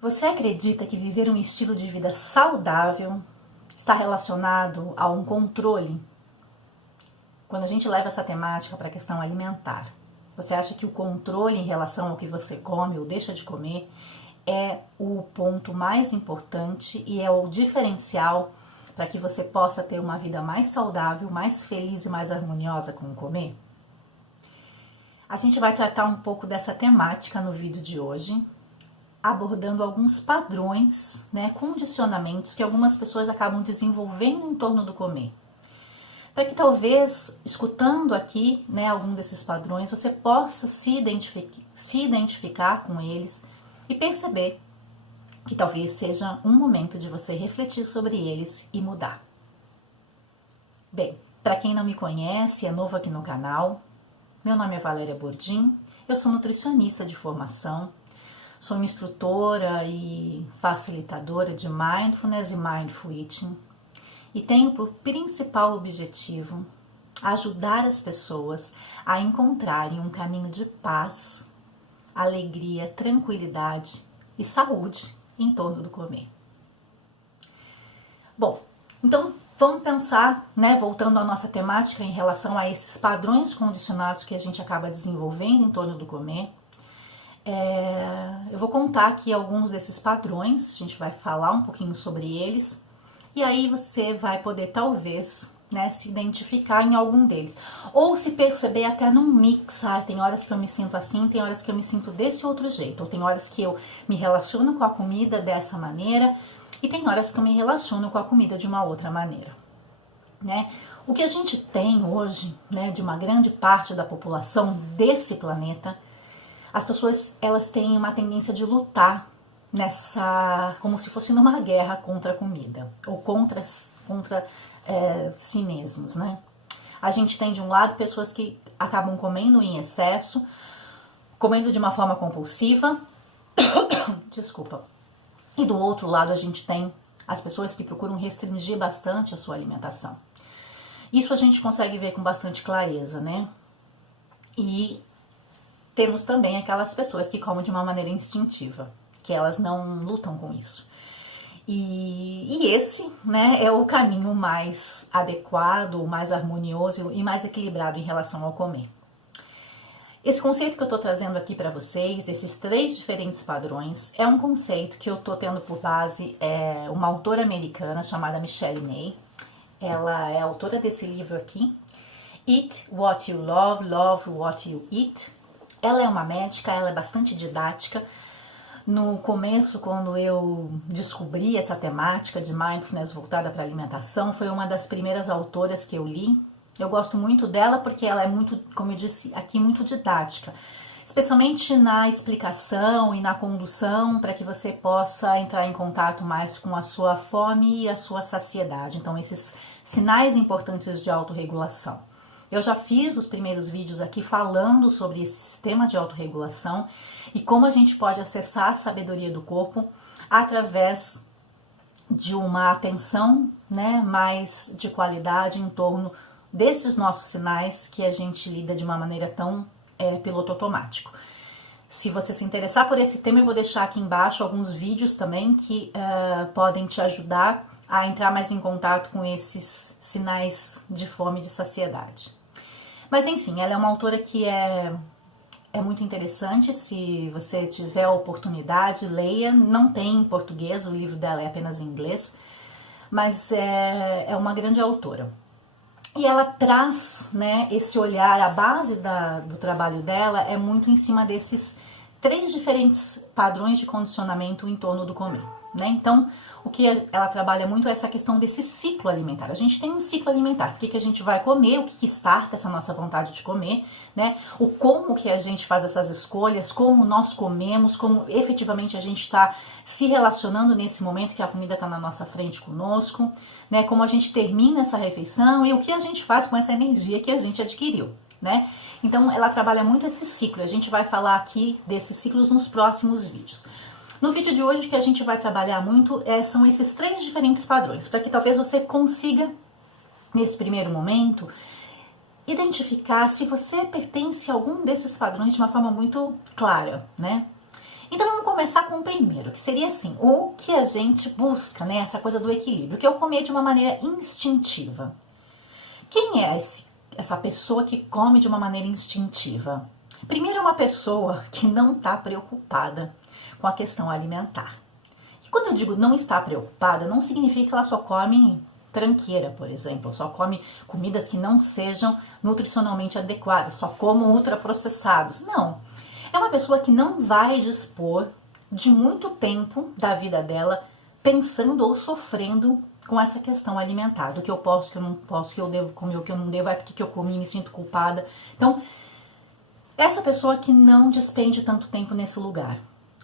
Você acredita que viver um estilo de vida saudável está relacionado a um controle? Quando a gente leva essa temática para a questão alimentar, você acha que o controle em relação ao que você come ou deixa de comer é o ponto mais importante e é o diferencial para que você possa ter uma vida mais saudável, mais feliz e mais harmoniosa com o comer? A gente vai tratar um pouco dessa temática no vídeo de hoje, abordando alguns padrões, condicionamentos que algumas pessoas acabam desenvolvendo em torno do comer. Para que talvez, escutando aqui algum desses padrões, você possa se identificar com eles e perceber que talvez seja um momento de você refletir sobre eles e mudar. Bem, para quem não me conhece, é novo aqui no canal, meu nome é Valéria Bordim, eu sou nutricionista de formação, sou instrutora e facilitadora de Mindfulness e Mindful Eating e tenho por principal objetivo ajudar as pessoas a encontrarem um caminho de paz, alegria, tranquilidade e saúde em torno do comer. Bom, então vamos pensar, voltando à nossa temática em relação a esses padrões condicionados que a gente acaba desenvolvendo em torno do comer. Eu vou contar aqui alguns desses padrões, a gente vai falar um pouquinho sobre eles, e aí você vai poder talvez se identificar em algum deles, ou se perceber até num mix. Tem horas que eu me sinto assim, tem horas que eu me sinto desse outro jeito, ou tem horas que eu me relaciono com a comida dessa maneira, e tem horas que eu me relaciono com a comida de uma outra maneira. O que a gente tem hoje, de uma grande parte da população desse planeta, as pessoas elas têm uma tendência de lutar como se fosse numa guerra contra a comida, ou contra si mesmos, A gente tem de um lado pessoas que acabam comendo em excesso, comendo de uma forma compulsiva, desculpa, e do outro lado a gente tem as pessoas que procuram restringir bastante a sua alimentação. Isso a gente consegue ver com bastante clareza, E temos também aquelas pessoas que comem de uma maneira instintiva, que elas não lutam com isso. E esse, é o caminho mais adequado, mais harmonioso e mais equilibrado em relação ao comer. Esse conceito que eu estou trazendo aqui para vocês, desses 3 diferentes padrões, é um conceito que eu estou tendo por base uma autora americana chamada Michelle May. Ela é autora desse livro aqui, Eat What You Love, Love What You Eat. Ela é uma médica, ela é bastante didática. No começo, quando eu descobri essa temática de mindfulness voltada para a alimentação, foi uma das primeiras autoras que eu li. Eu gosto muito dela porque ela é muito, como eu disse aqui, muito didática, especialmente na explicação e na condução para que você possa entrar em contato mais com a sua fome e a sua saciedade. Então, esses sinais importantes de autorregulação. Eu já fiz os primeiros vídeos aqui falando sobre esse sistema de autorregulação e como a gente pode acessar a sabedoria do corpo através de uma atenção mais de qualidade em torno desses nossos sinais que a gente lida de uma maneira tão piloto automático. Se você se interessar por esse tema, eu vou deixar aqui embaixo alguns vídeos também que podem te ajudar a entrar mais em contato com esses sinais de fome e de saciedade. Mas enfim, ela é uma autora que é muito interessante. Se você tiver a oportunidade, leia. Não tem em português, o livro dela é apenas em inglês, mas é uma grande autora. E ela traz esse olhar, a base do trabalho dela é muito em cima desses 3 diferentes padrões de condicionamento em torno do comer. Então, o que ela trabalha muito é essa questão desse ciclo alimentar. A gente tem um ciclo alimentar, o que a gente vai comer, o que starta essa nossa vontade de comer, o como que a gente faz essas escolhas, como nós comemos, como efetivamente a gente está se relacionando nesse momento que a comida está na nossa frente conosco, como a gente termina essa refeição e o que a gente faz com essa energia que a gente adquiriu. Então, ela trabalha muito esse ciclo. A gente vai falar aqui desses ciclos nos próximos vídeos. No vídeo de hoje, o que a gente vai trabalhar muito são esses 3 diferentes padrões, para que talvez você consiga, nesse primeiro momento, identificar se você pertence a algum desses padrões de uma forma muito clara, Então vamos começar com o primeiro, que seria assim, o que a gente busca, né? Essa coisa do equilíbrio, que é o comer de uma maneira instintiva. Quem é essa pessoa que come de uma maneira instintiva? Primeiro, é uma pessoa que não está preocupada com a questão alimentar. E quando eu digo não está preocupada, não significa que ela só come tranqueira, por exemplo, só come comidas que não sejam nutricionalmente adequadas, só como ultraprocessados. Não. É uma pessoa que não vai dispor de muito tempo da vida dela pensando ou sofrendo com essa questão alimentar, do que eu posso, que eu não posso, que eu devo comer, o que eu não devo, é porque eu comi e me sinto culpada. Então, essa pessoa que não despende tanto tempo nesse lugar,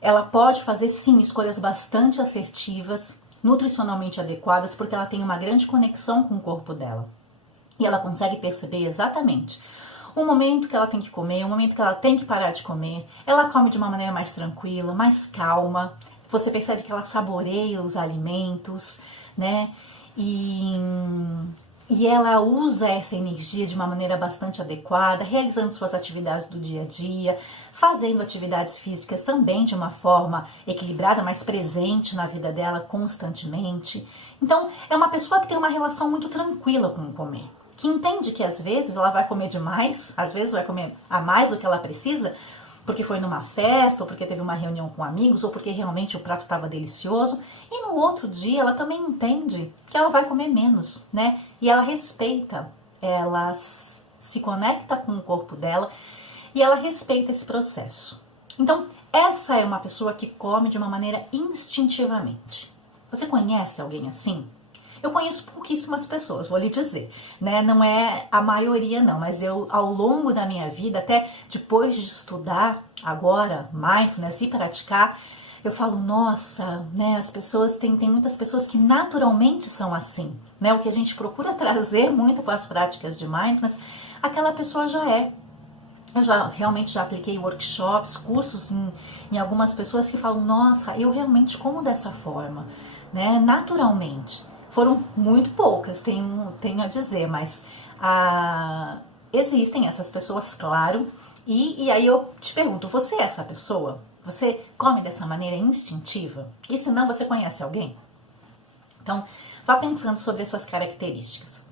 ela pode fazer sim escolhas bastante assertivas, nutricionalmente adequadas, porque ela tem uma grande conexão com o corpo dela. E ela consegue perceber exatamente o momento que ela tem que comer, o momento que ela tem que parar de comer. Ela come de uma maneira mais tranquila, mais calma. Você percebe que ela saboreia os alimentos, né? E ela usa essa energia de uma maneira bastante adequada, realizando suas atividades do dia a dia, fazendo atividades físicas também de uma forma equilibrada, mas presente na vida dela constantemente. Então, é uma pessoa que tem uma relação muito tranquila com o comer, que entende que às vezes ela vai comer demais, às vezes vai comer a mais do que ela precisa, porque foi numa festa, ou porque teve uma reunião com amigos, ou porque realmente o prato estava delicioso. E no outro dia ela também entende que ela vai comer menos, né? E ela respeita, ela se conecta com o corpo dela e ela respeita esse processo. Então, essa é uma pessoa que come de uma maneira instintivamente. Você conhece alguém assim? Eu conheço pouquíssimas pessoas, vou lhe dizer, né? Não é a maioria não, mas eu, ao longo da minha vida, até depois de estudar agora mindfulness e praticar, eu falo, nossa, né? As pessoas, tem muitas pessoas que naturalmente são assim, né? O que a gente procura trazer muito com as práticas de mindfulness, aquela pessoa já é. Eu realmente já apliquei workshops, cursos em algumas pessoas que falam, nossa, eu realmente como dessa forma, né? Naturalmente. Foram muito poucas, tenho a dizer, mas existem essas pessoas, claro. E aí eu te pergunto, você é essa pessoa? Você come dessa maneira instintiva? E se não, você conhece alguém? Então, vá pensando sobre essas características.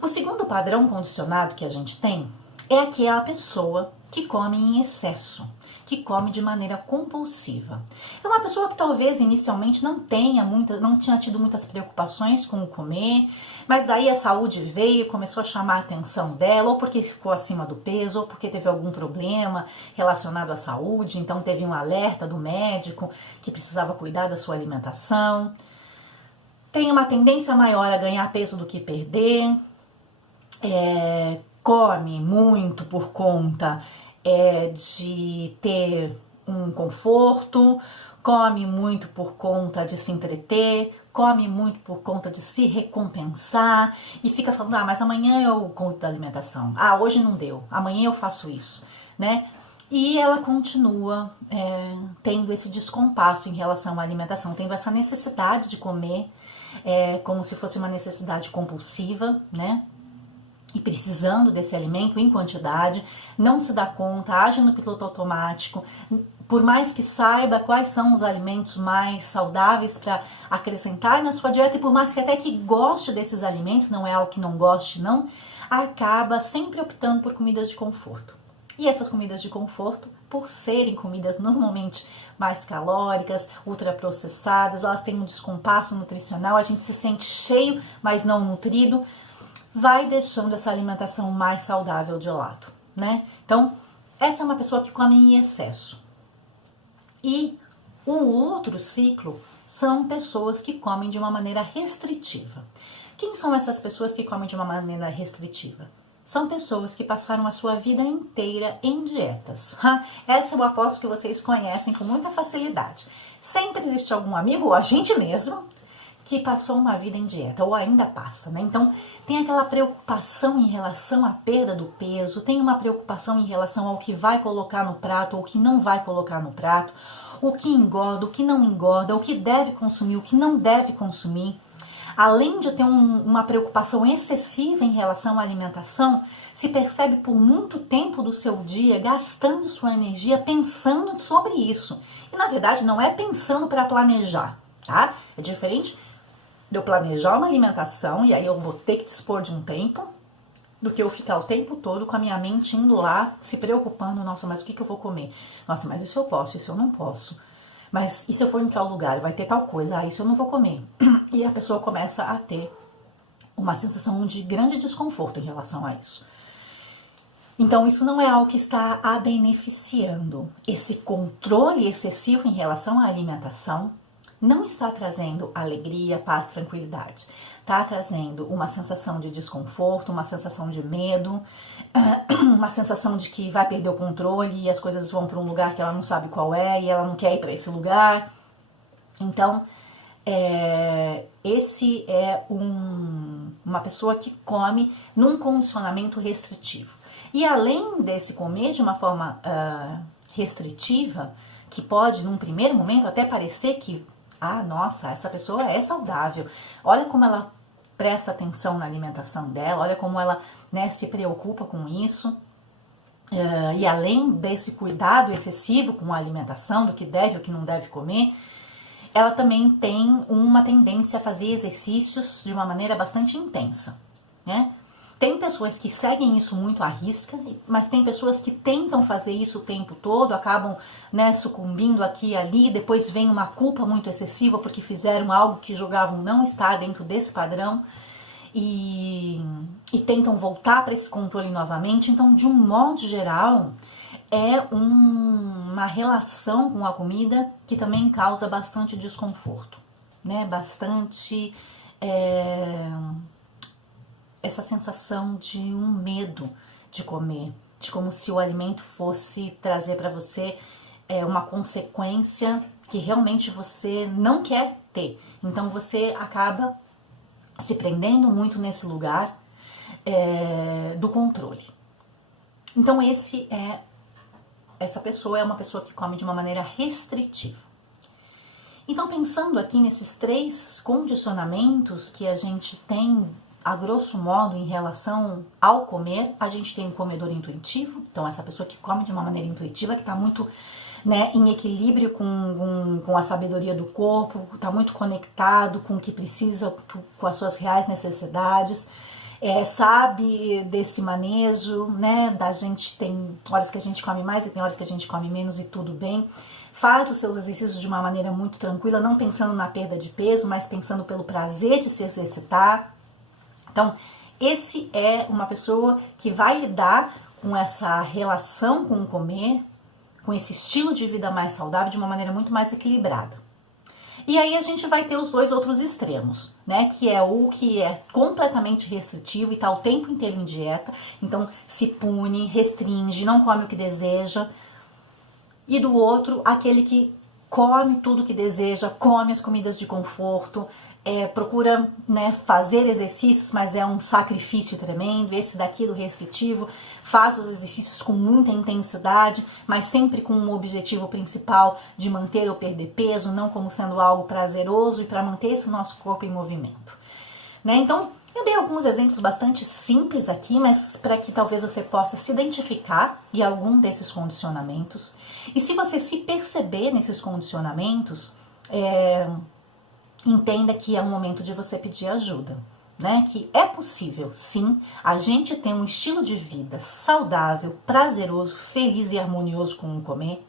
O segundo padrão condicionado que a gente tem é aquela pessoa que come em excesso, que come de maneira compulsiva. É uma pessoa que talvez inicialmente não tinha tido muitas preocupações com o comer, mas daí a saúde veio, começou a chamar a atenção dela, ou porque ficou acima do peso, ou porque teve algum problema relacionado à saúde, então teve um alerta do médico que precisava cuidar da sua alimentação. Tem uma tendência maior a ganhar peso do que perder, come muito por conta de ter um conforto, come muito por conta de se entreter, come muito por conta de se recompensar e fica falando, mas amanhã eu cuido da alimentação, hoje não deu, amanhã eu faço isso, né? E ela continua tendo esse descompasso em relação à alimentação, tendo essa necessidade de comer, como se fosse uma necessidade compulsiva, né? E precisando desse alimento em quantidade, não se dá conta, age no piloto automático, por mais que saiba quais são os alimentos mais saudáveis para acrescentar na sua dieta, e por mais que até que goste desses alimentos, não é algo que não goste não, acaba sempre optando por comidas de conforto. E essas comidas de conforto, por serem comidas normalmente mais calóricas, ultraprocessadas, elas têm um descompasso nutricional, a gente se sente cheio, mas não nutrido, vai deixando essa alimentação mais saudável de lado, né? Então, essa é uma pessoa que come em excesso. E o outro ciclo são pessoas que comem de uma maneira restritiva. Quem são essas pessoas que comem de uma maneira restritiva? São pessoas que passaram a sua vida inteira em dietas. Essa eu aposto que vocês conhecem com muita facilidade. Sempre existe algum amigo, ou a gente mesmo, que passou uma vida em dieta, ou ainda passa, né? Então, tem aquela preocupação em relação à perda do peso, tem uma preocupação em relação ao que vai colocar no prato ou o que não vai colocar no prato, o que engorda, o que não engorda, o que deve consumir, o que não deve consumir. além de ter uma preocupação excessiva em relação à alimentação, se percebe por muito tempo do seu dia gastando sua energia pensando sobre isso. E na verdade não é pensando para planejar, tá? É diferente de eu planejar uma alimentação e aí eu vou ter que dispor de um tempo, do que eu ficar o tempo todo com a minha mente indo lá, se preocupando, nossa, mas o que eu vou comer? Nossa, mas isso eu posso, isso eu não posso. Mas e se eu for em tal lugar, vai ter tal coisa, isso eu não vou comer. E a pessoa começa a ter uma sensação de grande desconforto em relação a isso. Então, isso não é algo que está a beneficiando. Esse controle excessivo em relação à alimentação não está trazendo alegria, paz, tranquilidade. Está trazendo uma sensação de desconforto, uma sensação de medo, uma sensação de que vai perder o controle e as coisas vão para um lugar que ela não sabe qual é e ela não quer ir para esse lugar. Então, esse é uma pessoa que come num condicionamento restritivo. E além desse comer de uma forma restritiva, que pode, num primeiro momento, até parecer que, nossa, essa pessoa é saudável. Olha como ela presta atenção na alimentação dela, olha como ela, né, se preocupa com isso. E além desse cuidado excessivo com a alimentação, do que deve ou que não deve comer, ela também tem uma tendência a fazer exercícios de uma maneira bastante intensa, né? Tem pessoas que seguem isso muito à risca, mas tem pessoas que tentam fazer isso o tempo todo, acabam, né, sucumbindo aqui e ali, depois vem uma culpa muito excessiva porque fizeram algo que julgavam não estar dentro desse padrão e tentam voltar para esse controle novamente. Então, de um modo geral, é uma relação com a comida que também causa bastante desconforto, né? Bastante essa sensação de um medo de comer, de como se o alimento fosse trazer para você uma consequência que realmente você não quer ter. Então você acaba se prendendo muito nesse lugar do controle. Então essa pessoa é uma pessoa que come de uma maneira restritiva. Então, pensando aqui nesses 3 condicionamentos que a gente tem, a grosso modo, em relação ao comer, a gente tem um comedor intuitivo, então essa pessoa que come de uma maneira intuitiva, que está muito, né, em equilíbrio com a sabedoria do corpo, está muito conectado com o que precisa, com as suas reais necessidades, sabe desse manejo, né, da gente, tem horas que a gente come mais e tem horas que a gente come menos e tudo bem. Faz os seus exercícios de uma maneira muito tranquila, não pensando na perda de peso, mas pensando pelo prazer de se exercitar. Então, esse é uma pessoa que vai lidar com essa relação com o comer, com esse estilo de vida mais saudável de uma maneira muito mais equilibrada. E aí a gente vai ter os 2 outros extremos, né? Que é o que é completamente restritivo e está o tempo inteiro em dieta. Então, se pune, restringe, não come o que deseja. E do outro, aquele que come tudo que deseja, come as comidas de conforto, procura, né, fazer exercícios, mas é um sacrifício tremendo. Esse daqui do restritivo faz os exercícios com muita intensidade, mas sempre com um objetivo principal de manter ou perder peso, não como sendo algo prazeroso e para manter esse nosso corpo em movimento, né? Então, eu dei alguns exemplos bastante simples aqui, mas para que talvez você possa se identificar em algum desses condicionamentos. E se você se perceber nesses condicionamentos, entenda que é um momento de você pedir ajuda, né? Que é possível, sim, a gente ter um estilo de vida saudável, prazeroso, feliz e harmonioso com o comer.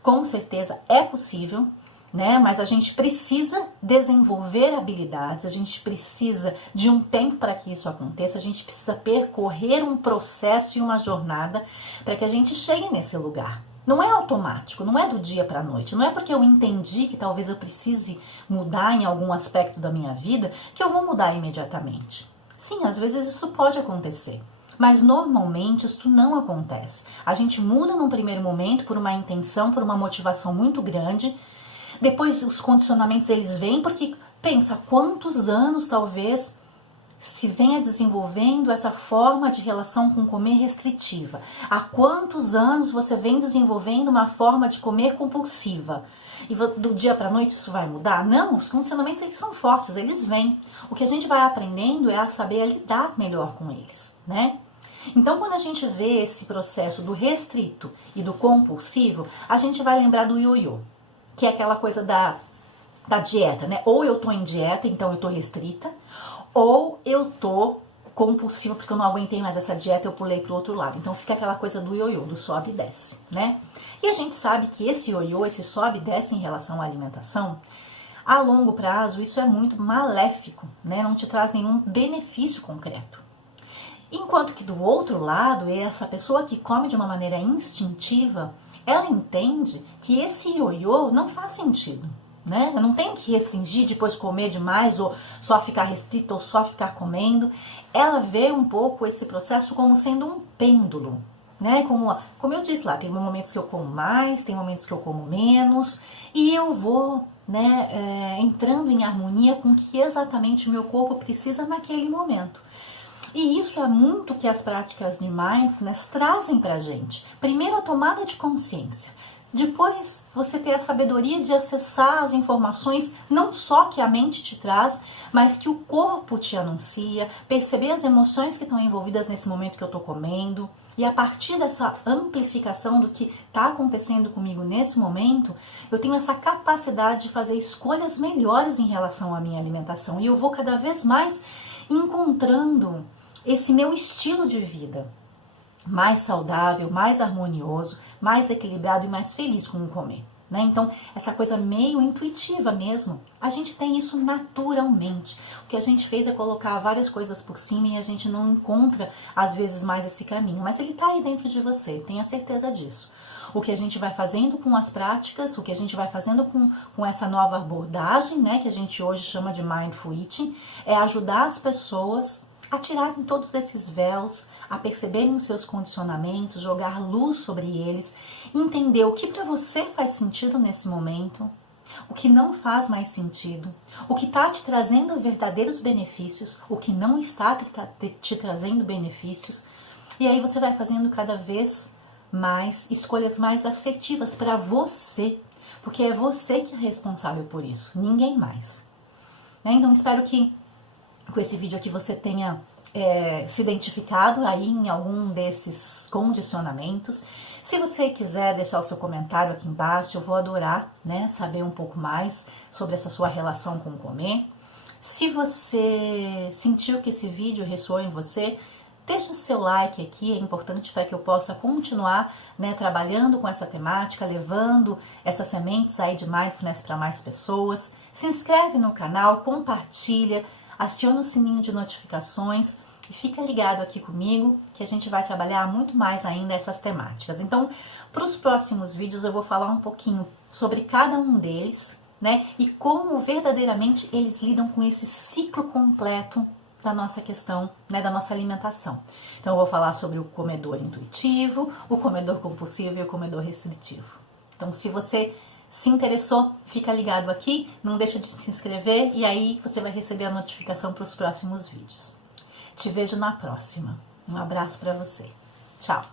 Com certeza é possível, né? Mas a gente precisa desenvolver habilidades, a gente precisa de um tempo para que isso aconteça, a gente precisa percorrer um processo e uma jornada para que a gente chegue nesse lugar. Não é automático, não é do dia para a noite, não é porque eu entendi que talvez eu precise mudar em algum aspecto da minha vida que eu vou mudar imediatamente. Sim, às vezes isso pode acontecer, mas normalmente isso não acontece. A gente muda num primeiro momento por uma intenção, por uma motivação muito grande. Depois os condicionamentos eles vêm porque pensa quantos anos talvez se venha desenvolvendo essa forma de relação com comer restritiva? Há quantos anos você vem desenvolvendo uma forma de comer compulsiva? E do dia para a noite isso vai mudar? Não, os condicionamentos eles são fortes, eles vêm. O que a gente vai aprendendo é a saber lidar melhor com eles, né? Então, quando a gente vê esse processo do restrito e do compulsivo, a gente vai lembrar do ioiô, que é aquela coisa da dieta, né? Ou eu tô em dieta, então eu tô restrita, ou eu tô compulsiva porque eu não aguentei mais essa dieta, eu pulei pro outro lado. Então fica aquela coisa do ioiô, do sobe e desce, né? E a gente sabe que esse ioiô, esse sobe e desce em relação à alimentação, a longo prazo isso é muito maléfico, né? Não te traz nenhum benefício concreto. Enquanto que do outro lado, essa pessoa que come de uma maneira instintiva, ela entende que esse ioiô não faz sentido, né? Eu não tenho que restringir, depois comer demais, ou só ficar restrito, ou só ficar comendo. Ela vê um pouco esse processo como sendo um pêndulo, né? Como eu disse lá, tem momentos que eu como mais, tem momentos que eu como menos, e eu vou, né, entrando em harmonia com o que exatamente o meu corpo precisa naquele momento. E isso é muito que as práticas de mindfulness trazem pra gente. Primeiro, a tomada de consciência. Depois, você ter a sabedoria de acessar as informações, não só que a mente te traz, mas que o corpo te anuncia, perceber as emoções que estão envolvidas nesse momento que eu estou comendo. E a partir dessa amplificação do que está acontecendo comigo nesse momento, eu tenho essa capacidade de fazer escolhas melhores em relação à minha alimentação. E eu vou cada vez mais encontrando esse meu estilo de vida mais saudável, mais harmonioso, mais equilibrado e mais feliz com o comer, né? Então, essa coisa meio intuitiva mesmo, a gente tem isso naturalmente. O que a gente fez é colocar várias coisas por cima e a gente não encontra, às vezes, mais esse caminho. Mas ele tá aí dentro de você, tenha certeza disso. O que a gente vai fazendo com as práticas, o que a gente vai fazendo com essa nova abordagem, né, que a gente hoje chama de Mindful Eating, é ajudar as pessoas a tirarem todos esses véus, a perceberem os seus condicionamentos, jogar luz sobre eles, entender o que para você faz sentido nesse momento, o que não faz mais sentido, o que está te trazendo verdadeiros benefícios, o que não está te trazendo benefícios, e aí você vai fazendo cada vez mais escolhas mais assertivas para você, porque é você que é responsável por isso, ninguém mais. Né? Então espero que com esse vídeo aqui você tenha se identificado aí em algum desses condicionamentos. Se você quiser deixar o seu comentário aqui embaixo, eu vou adorar, né, saber um pouco mais sobre essa sua relação com comer. Se você sentiu que esse vídeo ressoou em você, deixa seu like aqui, é importante para que eu possa continuar, né, trabalhando com essa temática, levando essas sementes aí de mindfulness para mais pessoas. Se inscreve no canal, compartilha, aciona o sininho de notificações e fica ligado aqui comigo que a gente vai trabalhar muito mais ainda essas temáticas. Então, para os próximos vídeos eu vou falar um pouquinho sobre cada um deles, né, e como verdadeiramente eles lidam com esse ciclo completo da nossa questão, né, da nossa alimentação. Então, eu vou falar sobre o comedor intuitivo, o comedor compulsivo e o comedor restritivo. Então, se você se interessou, fica ligado aqui, não deixa de se inscrever e aí você vai receber a notificação para os próximos vídeos. Te vejo na próxima. Um abraço para você. Tchau!